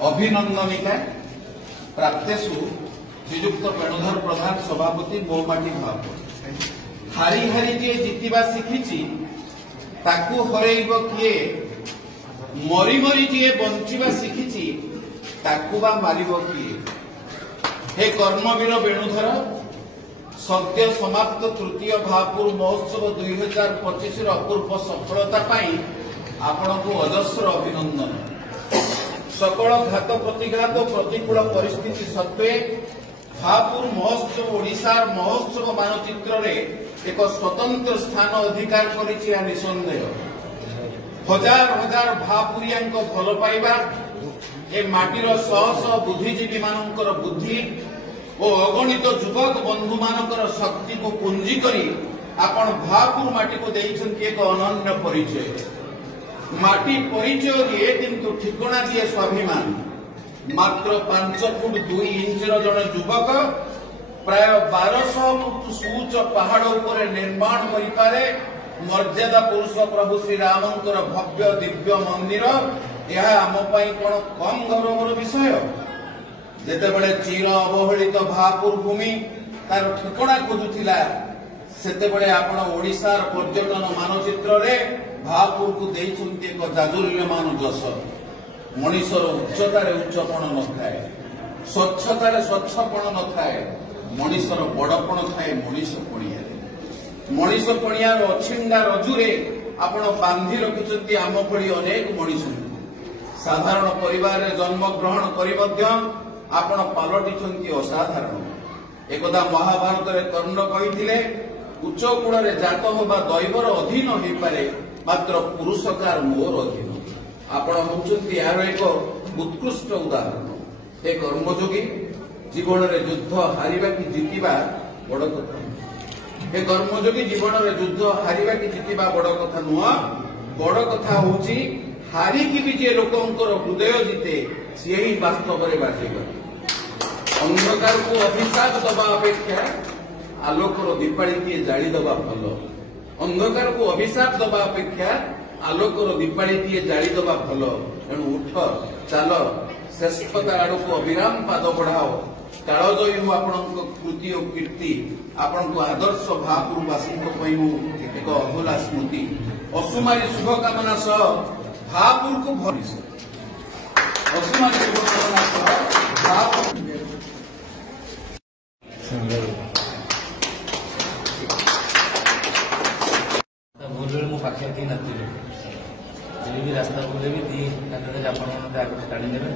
अभिनंदनिका प्राप्तेषु श्रीजुक्त वेणुधर प्रधान सभापति मौमाटी भाव हारी हारी जी जीतिबा शिखिची ताकू हरैब किए मरी मरी जी बंचिबा शिखिची ताकू बा मारिब किए। हे कर्मवीर वेणुधर सद्य समाप्त तृतीय भावपुर महोत्सव 2025 अपूर्व सफलता पाई आपनको अजस्र अभिनंदन। सकल घात प्रतिघात प्रतिकूल परिस्थिति सत्वे भावपुर महोत्सव ओडिशार महोत्सव मानचित्र रे एक स्वतंत्र स्थान अधिकार करिछि निसंदेह। हजार हजार भावपुरिया भल पाइबा ए माटीर शह शह बुद्धिजीवी मानकर बुद्धि और अगणित युवक बंधु मानकर शक्ति को पुंजी करी आपण भावपुर माटी को देइछन्ति एक अनन्य परिचय। माटी परिचय दिए किंतु ठिकना दिए स्वाभिमान। मात्र 5 फुट 2 इंचर जड़े युवक प्राय 1200 फुट सूच पहाड़ उपर निर्माण करिपारे मर्यादा पुरुष प्रभु श्री रामंकर भव्य दिव्य मंदिर यह आम कौन कम गौरवर विषय। जेतेबेले चीर अवहेलित भावपुर भूमि तार ठिकना खोजुथिला सेतेबेले आपण ओडिशार पर्यटन मानचित्र रे भावपुर को देइछन्ति एक जाजुल्यमान जस। मनीषर उच्चतार उच्चपण न थाए, स्वच्छतार स्वच्छपण न थाए, मनीषर बड़पण थाए मनीष पणिया। मनीष पणियार अछिंडा रजुरे आपण बांधी रखिछन्ति आम भली अनेक मनीष। साधारण परिवार रे जन्म ग्रहण करि मध्य आपण पालटिछन्ति असाधारण। एकदा महाभारत रे कर्ण कहिथिले उच्च कूल रे जात होबा दैवर अधीन होई पारे मात्र पुरुषकार मोर अधीन। आपण होउछन्ति यार एक उत्कृष्ट उदाहरण। हे कर्मयोगी जीवन रे युद्ध हारिबा कि जीतिबा बड़ कथा। हे कर्मयोगी जीवन रे युद्ध हारिबा कि जीतिबा बड़ कथा नुआ। बड़ कथा होउची हारी कि भी जे लोकंकर हृदय जीते से ही वास्तव रे बाटेगा। अंधकार को अभिशाप दबा अपेक्षा आलोकर दीपाड़ी किए जाली दबा भल। अंधकार को अभिशाप दबा अपेक्षा आलोकर दीपाड़ी किए जाली दबा भल। तेणु उठ चाल श्रेष्ठता आड़ को अविराम पाद बढ़ाओ। कालजयी हो आपण कृति और कीर्ति आपण को आदर्श भावपुरवासी एक अभूला स्मृति। असुमारी शुभकामना सह भावपुर को भविष्य असुमारी शुभकामना सह भावपुर भूल मो पाखे दी नथी भी रास्ता बोले भी दी आप टाणी देवे।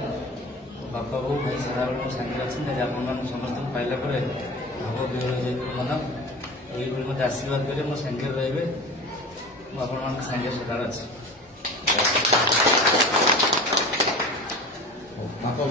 बापा बो भाई सारा लोग सागे अच्छे आप समस्त पाइला भाव विहर मना ये मत आशीर्वाद करें मो सागे रे मुझे सागे सदा अच्छे। बापा